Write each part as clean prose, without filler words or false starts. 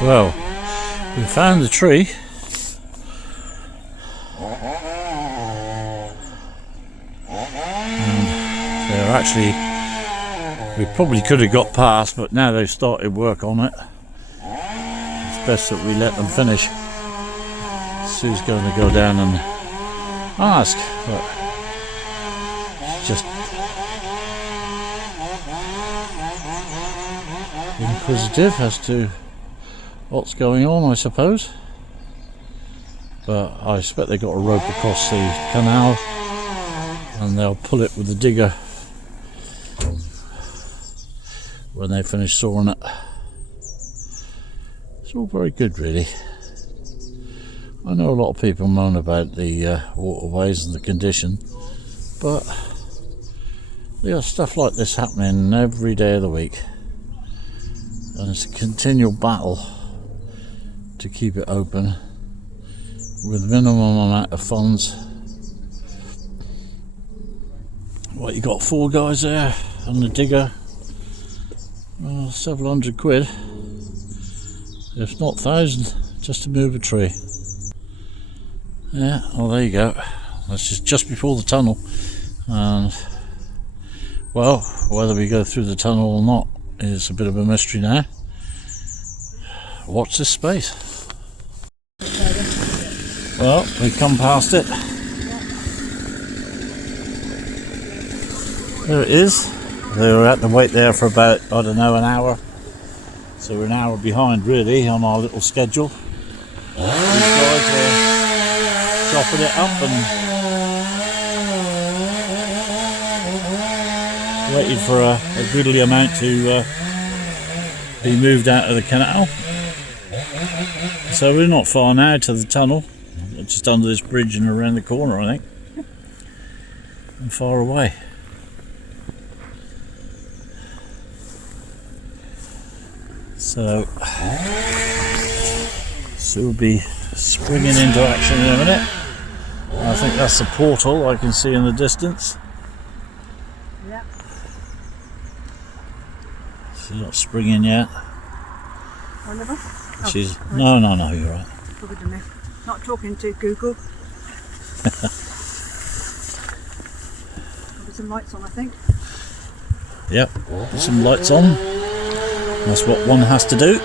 Well, we found the tree. And they're actually, we probably could have got past, but now they've started work on it. It's best that we let them finish. Sue's going to go down and ask, but she's just inquisitive as to what's going on, I suppose. But I expect they've got a rope across the canal and they'll pull it with the digger when they finish sawing it. It's all very good, really. I know a lot of people moan about the waterways and the condition, but they got stuff like this happening every day of the week, and it's a continual battle to keep it open with minimum amount of funds. What, you got 4 guys there and the digger? Well, several hundred quid, if not 1,000, just to move a tree. Yeah, well, there you go. That's just before the tunnel, and well, whether we go through the tunnel or not is a bit of a mystery now. Watch this space. Well, we've come past it. There it is. They were at the wait there for about, I don't know, an hour. So we're an hour behind, really, on our little schedule. These guys are chopping it up and waiting for a goodly amount to be moved out of the canal. So we're not far now to the tunnel, just under this bridge and around the corner, I think, and far away. So we'll be springing into action in a minute. I think that's the portal I can see in the distance. Yeah. She's not springing yet. Oliver? She's right. No, you're right. Talking to me. Not talking to Google. Put some lights on, I think. Yep, put some lights on. That's what one has to do.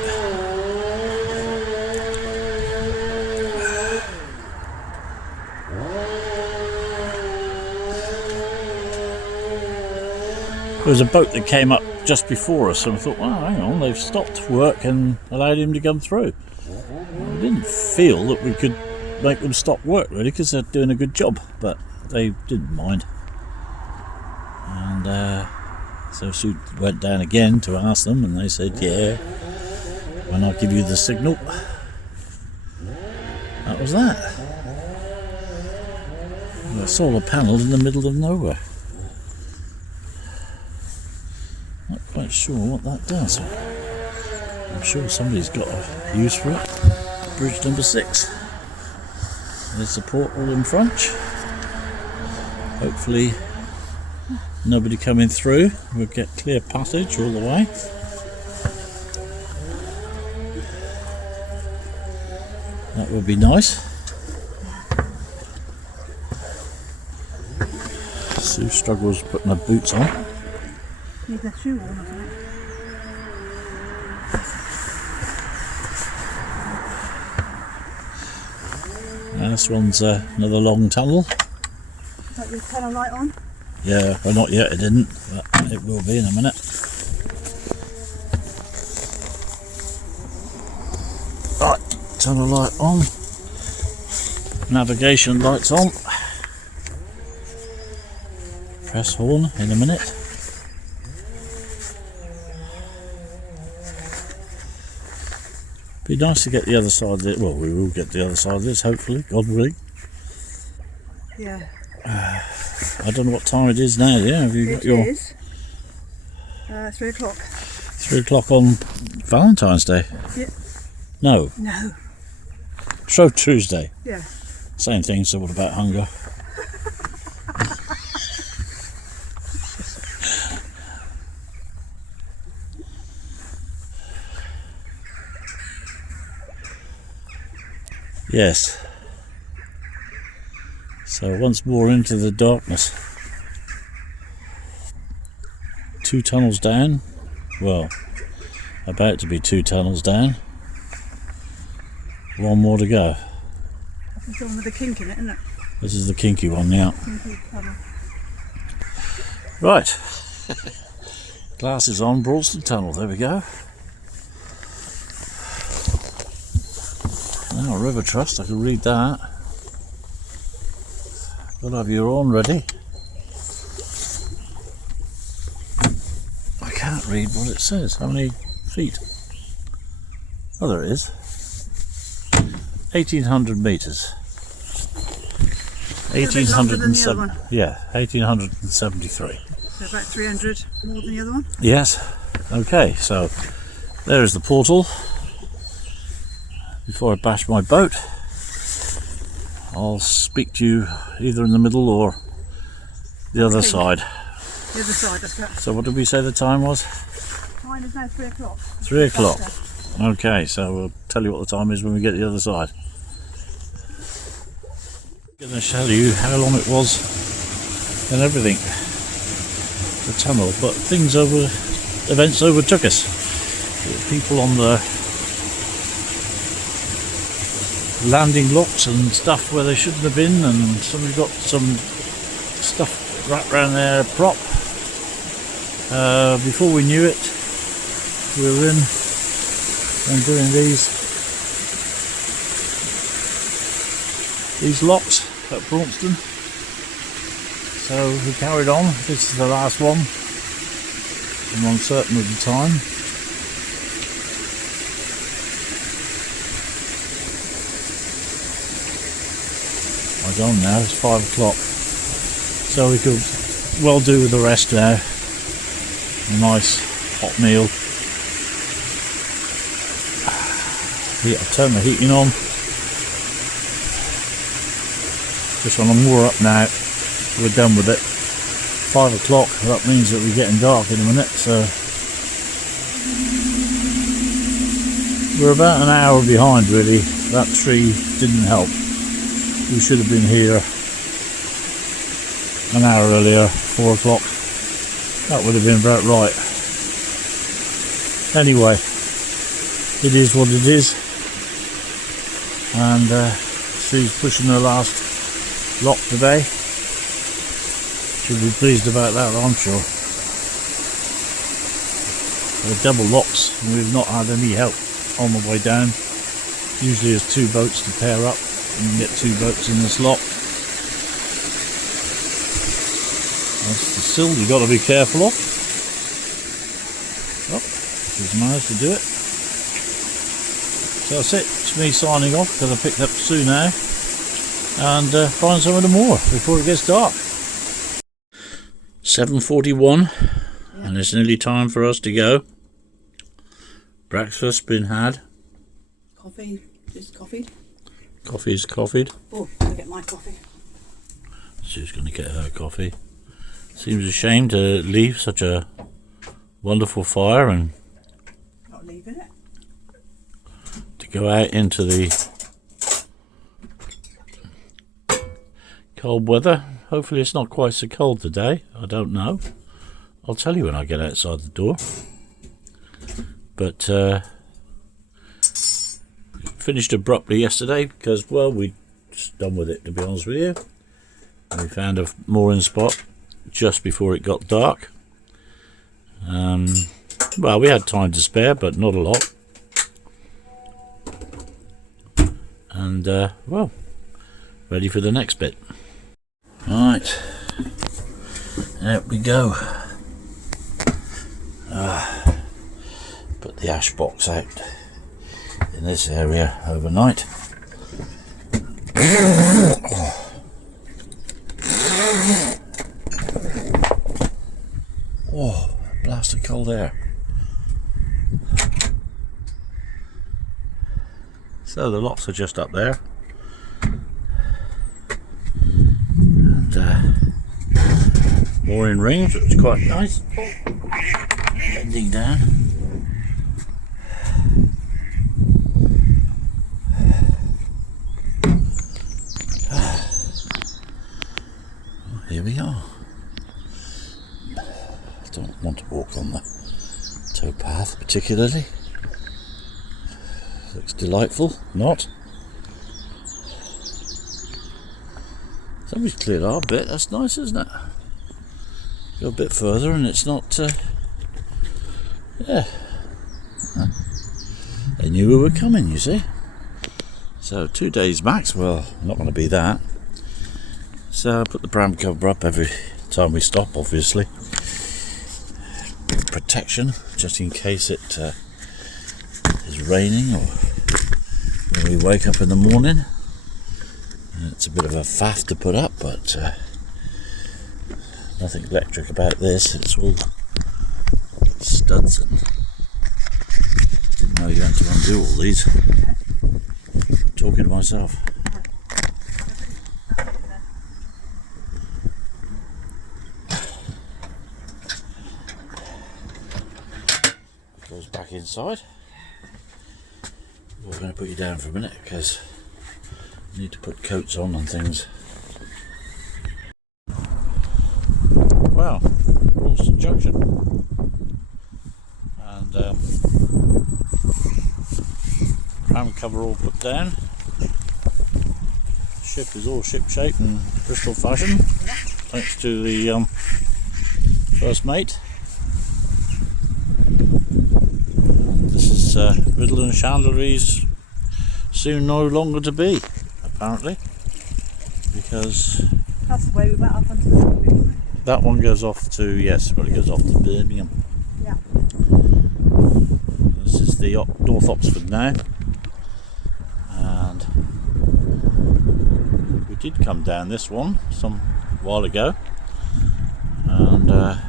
There was a boat that came up just before us, and I thought, wow, hang on, they've stopped work and allowed him to come through. I didn't feel that we could make them stop work, really, because they're doing a good job, but they didn't mind. And so Sue went down again to ask them, and they said, yeah, when I give you the signal. That was that. A solar panel in the middle of nowhere. Not quite sure what that does. I'm sure somebody's got a use for it. Bridge number 6. There's the portal in front. Hopefully nobody coming through. We'll get clear passage all the way. That would be nice. Sue struggles putting her boots on. Need the shoe on, isn't it? This one's another long tunnel. Is that your tunnel light on? Yeah, well, not yet, it didn't, but it will be in a minute. Right, tunnel light on. Navigation lights on. Press horn in a minute. Be nice to get the other side of it. Well, we will get the other side of this, hopefully, God willing. Yeah. I don't know what time it is now, yeah? Have you got your... It is 3 o'clock. 3 o'clock on Valentine's Day? Yeah. No. No. Shrove Tuesday. Yeah. Same thing, so what about hunger? Yes. So once more into the darkness. 2 tunnels down. Well, about to be 2 tunnels down. 1 more to go. This is the one with the kink in it, isn't it? This is the kinky one now. Kinky tunnel. Right. Glasses on, Broadston Tunnel. There we go. Now River Trust, I can read that. Got to have your own ready. I can't read what it says. How many feet? Oh, there it is. 1,800 metres. A bit longer than the other 1807. one. Yeah, 1,873. So about 300 more than the other one. Yes. Okay, so there is the portal. Before I bash my boat, I'll speak to you either in the middle or the other side. The other side, that's correct. So what did we say the time was? Time is now 3 o'clock. 3 o'clock. Okay, so we'll tell you what the time is when we get to the other side. I'm going to tell you how long it was and everything. The tunnel, but events overtook us. There were people on the landing locks and stuff where they shouldn't have been, and somebody got some stuff wrapped around their prop. Before we knew it, we were in and doing these locks at Braunston. So we carried on. This is the last one. I'm uncertain of the time. I've gone now, it's 5 o'clock. So we could well do with the rest now. A nice hot meal. I've turned the heating on. Just want to moor up now. We're done with it. 5 o'clock, that means that we're getting dark in a minute, so we're about an hour behind really. That tree didn't help. We should have been here an hour earlier, 4 o'clock. That would have been about right. Anyway, it is what it is. And she's pushing her last lock today. She'll be pleased about that, I'm sure. They're double locks, and we've not had any help on the way down. Usually there's 2 boats to pair up, and you get 2 boats in this lock. That's the sill you've got to be careful of. Oh, she's managed to do it. So that's it. It's me signing off because I picked up Sue now, and find some of the more before it gets dark. 7:41, and it's nearly time for us to go. Breakfast been had. Coffee is coffeed. Coffee's coffeed. Oh, I'll get my coffee. Sue's going to get her coffee. Seems a shame to leave such a wonderful fire and Not leaving it. to go out into the cold weather. Hopefully it's not quite so cold today. I don't know. I'll tell you when I get outside the door. But finished abruptly yesterday because, well, we just done with it, to be honest with you. We found a mooring spot just before it got dark. Well, we had time to spare, but not a lot. And, well, ready for the next bit. Right, out we go. Put the ash box out in this area overnight. Oh, blast of cold air. So the locks are just up there. Mooring rings, which is quite nice. Bending down. particularly. Looks delightful, not? Somebody's cleared our bit, that's nice, isn't it? Go a bit further and it's not, yeah. They knew we were coming, you see. So 2 days max, well, not going to be that. So I put the pram cover up every time we stop, obviously. Protection, just in case it is raining or when we wake up in the morning. It's a bit of a faff to put up, but nothing electric about this. It's all studs and didn't know you had to undo all these. Talking to myself. Goes back inside. We're going to put you down for a minute because I need to put coats on and things. Well, Ralston Junction, and pram cover all put down. Ship is all ship shape and Bristol fashion, thanks to the first mate. This is Midland Chandlery's soon no longer to be, apparently, because That's the way we went up onto the road, isn't it? that one goes off to, yes, well, it goes off to Birmingham. Yeah. This is the North Oxford now, and we did come down this one some while ago, and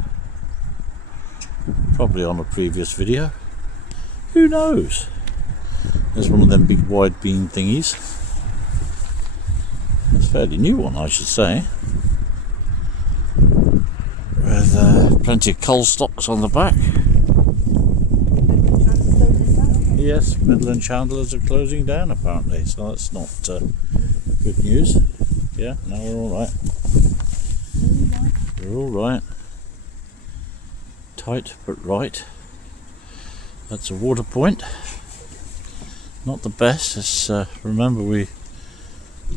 probably on a previous video. Who knows? There's one of them big wide beam thingies. It's a fairly new one, I should say, with plenty of coal stocks on the back. Yes, Midland Chandlers are closing down apparently, so that's not good news. Yeah, no, we're all right. We're all right. Tight but right. That's a water point. Not the best. It's remember we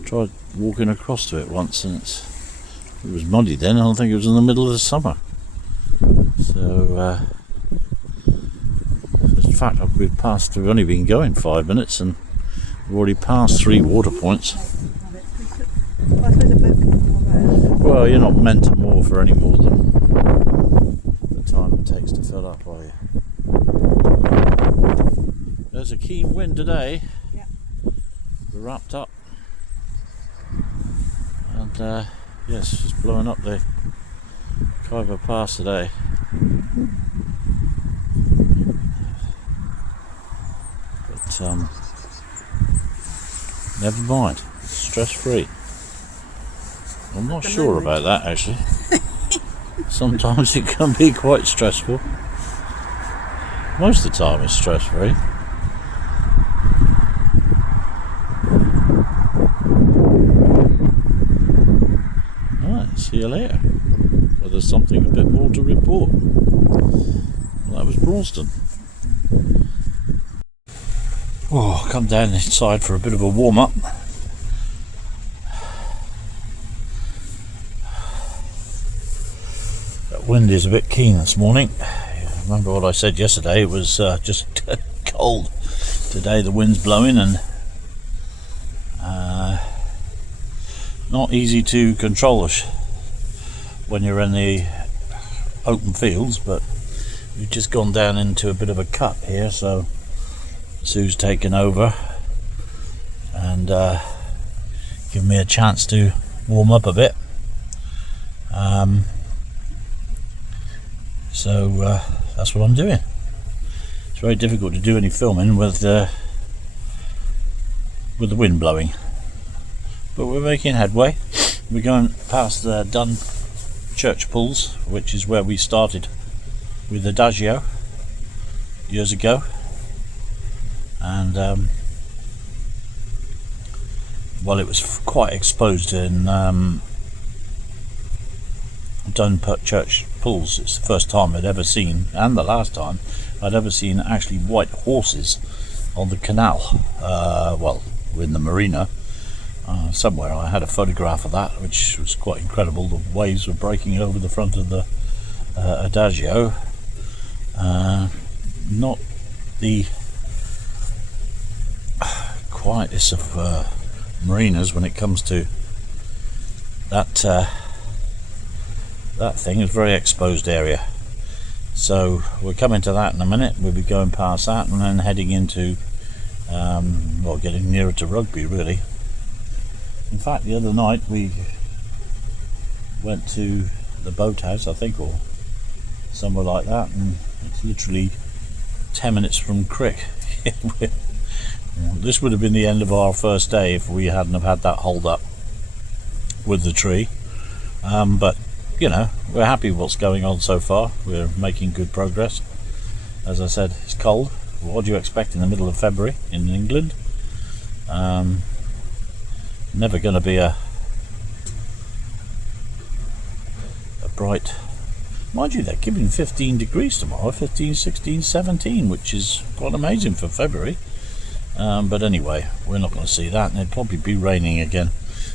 tried walking across to it once, and it was muddy then. I don't think it was in the middle of the summer. So in fact, we've only been going 5 minutes, and we've already passed 3 water points. Well, you're not meant to moor for any more than the time it takes to fill up, are you? There's a keen wind today. Yeah. We're wrapped up, and yes, it's blowing up the Khyber Pass today. But never mind, it's stress free. I'm not sure about that actually. Sometimes it can be quite stressful. Most of the time it's stress free. Alright, see you later. Well, there's something a bit more to report. Well, that was Ralston. Oh, come down inside for a bit of a warm up. That wind is a bit keen this morning. Remember what I said yesterday, it was just cold. Today the wind's blowing, and not easy to control when you're in the open fields, but we've just gone down into a bit of a cut here, so Sue's taken over and given me a chance to warm up a bit. So that's what I'm doing. It's very difficult to do any filming with the wind blowing, but we're making headway. We're going past the Dun Church Pools, which is where we started with Adagio years ago, and well, it was quite exposed in Dun Church Pools. It's the first time I'd ever seen, and the last time, I'd ever seen actually white horses on the canal. Well, in the marina. Somewhere I had a photograph of that, which was quite incredible. The waves were breaking over the front of the Adagio. Not the quietest of marinas when it comes to that thing. Is a very exposed area. So we're coming to that in a minute. We'll be going past that and then heading into well, getting nearer to Rugby really. In fact, the other night we went to the boathouse, I think, or somewhere like that, and it's literally 10 minutes from Crick. This would have been the end of our first day if we hadn't have had that hold up with the tree. But you know, we're happy with what's going on so far. We're making good progress. As I said, it's cold. What do you expect in the middle of February in England? Never going to be a bright, mind you, they're giving 15 degrees tomorrow, 15, 16, 17, which is quite amazing for February. But anyway, we're not going to see that, and it'll probably be raining again.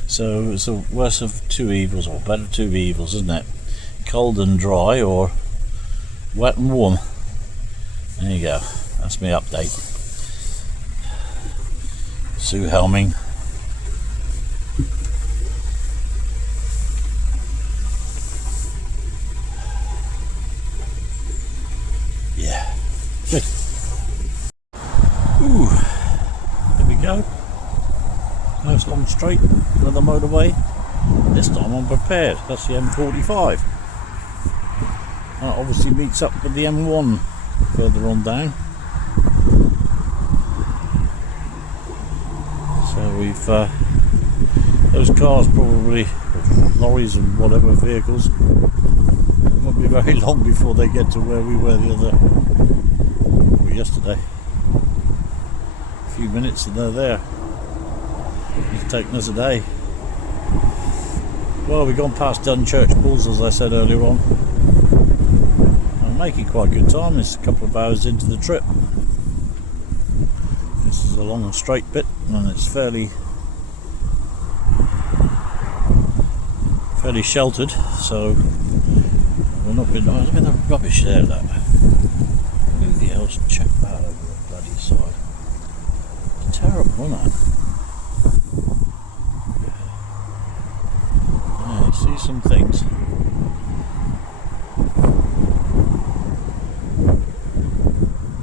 So it's the worst of two evils, or better of two evils, isn't it? Cold and dry, or wet and warm. There you go. That's my update. Sue Helming. Yeah. Good. Ooh. There we go. Nice long straight, another motorway. This time I'm prepared. That's the M45. That obviously meets up with the M1 further on down. So we've those cars probably, lorries and whatever vehicles, won't be very long before they get to where we were yesterday. A few minutes and they're there. It's taken us a day. Well, we've gone past Dunchurch Bulls, as I said earlier on. I'm making quite good time. It's a couple of hours into the trip. This is a long and straight bit, and it's fairly sheltered, so we're not going. Oh, look at the rubbish there. Look. Who the hell's chucked that over the bloody side? It's terrible, isn't it? Yeah, you see some things.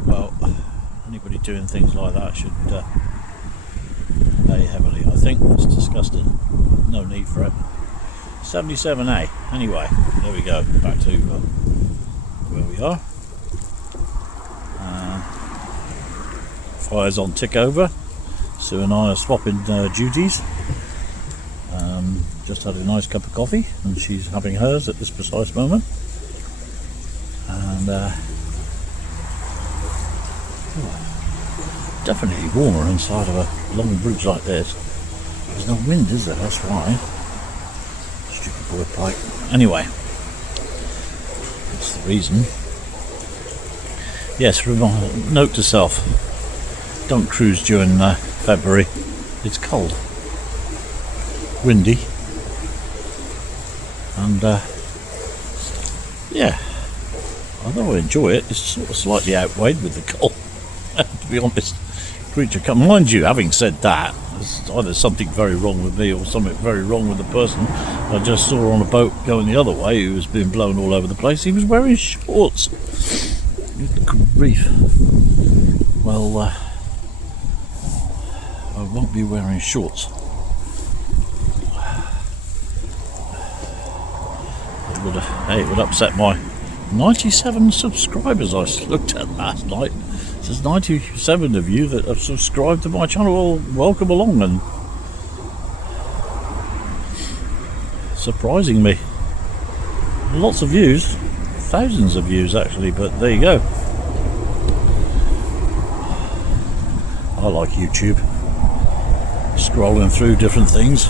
Well, anybody doing things like that should pay heavily, I think. That's disgusting. No need for it. 77A. Anyway, there we go. Back to where we are. Fire's on tick over. Sue and I are swapping duties. Just had a nice cup of coffee, and she's having hers at this precise moment. And definitely warmer inside of a long bridge like this. There's no wind, is there? That's why. Stupid boy pipe. Anyway, that's the reason. Yes, note to self: don't cruise during February. It's cold, windy, and yeah, although I enjoy it, it's sort of slightly outweighed with the cold. To be honest, creature come. Mind you, having said that, there's either something very wrong with me or something very wrong with the person I just saw on a boat going the other way, who was being blown all over the place. He was wearing shorts. Good grief. Well, I won't be wearing shorts. It would upset my 97 subscribers I looked at last night. There's 97 of you that have subscribed to my channel. Well, welcome along, and surprising me. Lots of views, thousands of views actually, but there you go. I like YouTube, scrolling through different things,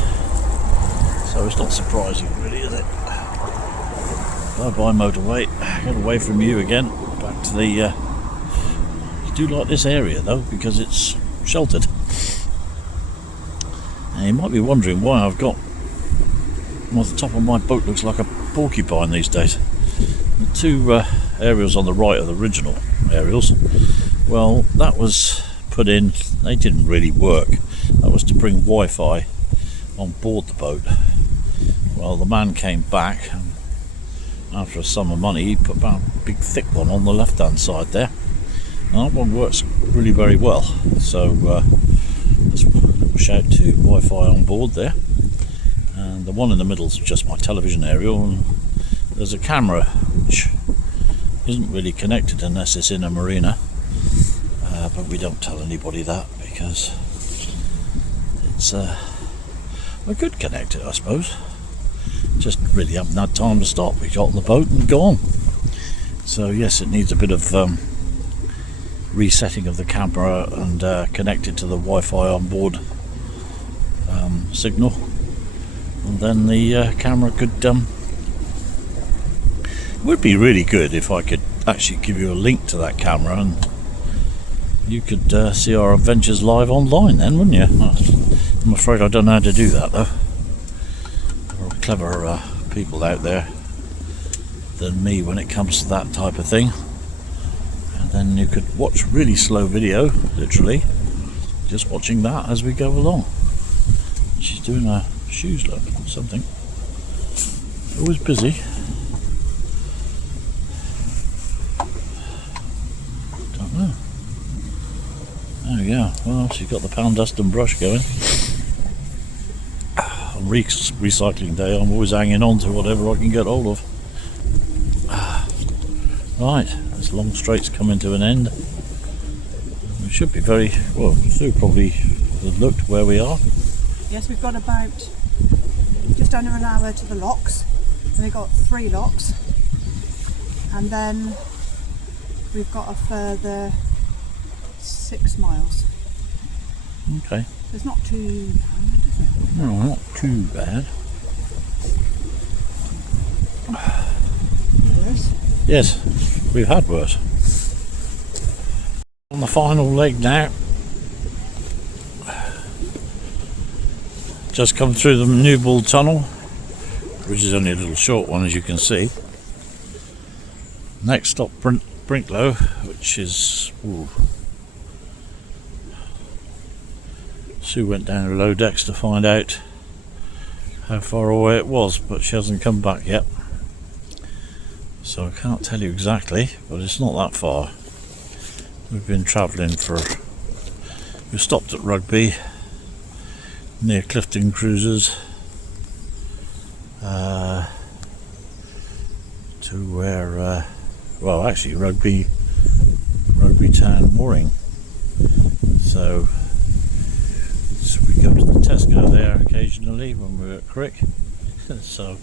so it's not surprising really, is it? Bye bye motorway, get away from you again, back to the do like this area though, because it's sheltered. And you might be wondering why I've got, well, the top of my boat looks like a porcupine these days. The two aerials on the right are the original aerials. Well, that was put in, they didn't really work. That was to bring Wi-Fi on board the boat. Well, the man came back, and after a sum of money, he put about a big thick one on the left hand side there. And that one works really very well. So let's shout to Wi-Fi on board there. And the one in the middle is just my television aerial, and there's a camera which isn't really connected unless it's in a marina, but we don't tell anybody that because it's I could connect it, I suppose, just really haven't had time to stop. We got on the boat and gone. So yes, it needs a bit of resetting of the camera and connect it to the Wi-Fi on board signal, and then the camera could it would be really good if I could actually give you a link to that camera and you could see our adventures live online then, wouldn't you? I'm afraid I don't know how to do that though. There are clever people out there than me when it comes to that type of thing. And then you could watch really slow video, literally, just watching that as we go along. She's doing her shoes, look, or something. Always busy. Don't know. There we go. Well, she's got the pound dust and brush going. On recycling day, I'm always hanging on to whatever I can get hold of. Right, this long straight's coming to an end. We should be very well. Sue probably has looked where we are. Yes, we've got about just under an hour to the locks, and we've got 3 locks, and then we've got a further 6 miles. Okay. It's not too bad, is it? No, not too bad. Yes. Yes, we've had worse. On the final leg now. Just come through the Newbold Tunnel, which is only a little short one, as you can see. Next stop, Brinklow, which is... Ooh. Sue went down to low decks to find out how far away it was, but she hasn't come back yet. So I can't tell you exactly, but it's not that far. We've been travelling for... We stopped at Rugby, near Clifton Cruises, to where, well, actually Rugby Town Mooring. So we go to the Tesco there occasionally when we're at Crick. So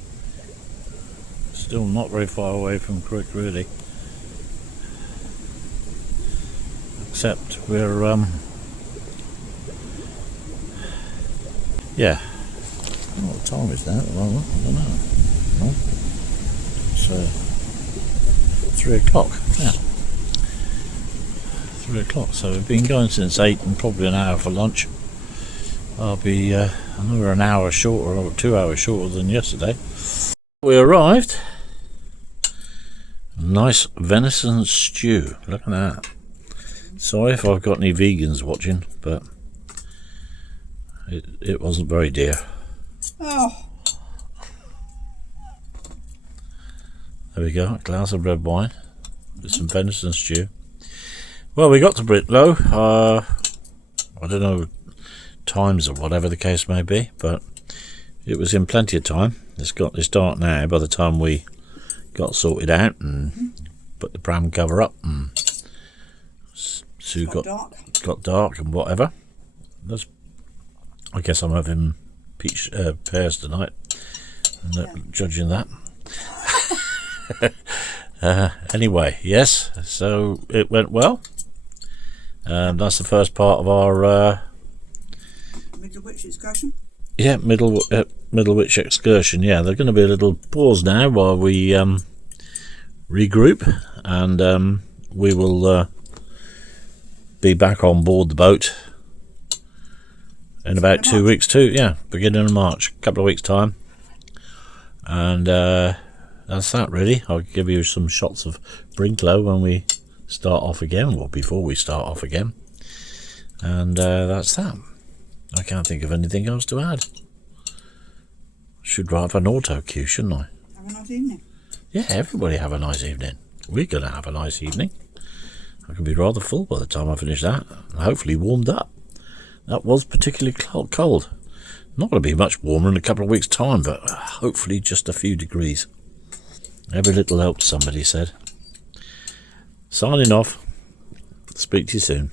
still not very far away from Crick really, except we're yeah, I don't know what time is now at the moment. I don't know. No? It's 3 o'clock. Yeah, 3 o'clock. So we've been going since 8 and probably an hour for lunch. I'll be another an hour shorter or 2 hours shorter than yesterday. We arrived. Nice venison stew. Look at that. Sorry if I've got any vegans watching, but it wasn't very dear. Oh. There we go, a glass of red wine with some venison stew. Well, we got to Britlow. I don't know times or whatever the case may be, but it was in plenty of time. It's dark now by the time we got sorted out and put the pram cover up, and Sue got dark and whatever. I guess I'm having peach pears tonight, and judging that. Anyway, yes, so it went well. That's the first part of our Middlewich excursion. Yeah, Middlewich excursion. Yeah, there's going to be a little pause now while we regroup, and we will be back on board the boat in about 2 weeks too. Yeah, beginning of March, a couple of weeks time. And that's that really. I'll give you some shots of Brinklow when we start off again, or before we start off again. And that's that. I can't think of anything else to add. Should have an auto cue, shouldn't I? Have a nice evening. Yeah, everybody have a nice evening. We're going to have a nice evening. I can be rather full by the time I finish that. And hopefully warmed up. That was particularly cold. Not going to be much warmer in a couple of weeks' time, but hopefully just a few degrees. Every little helps, somebody said. Signing off. Speak to you soon.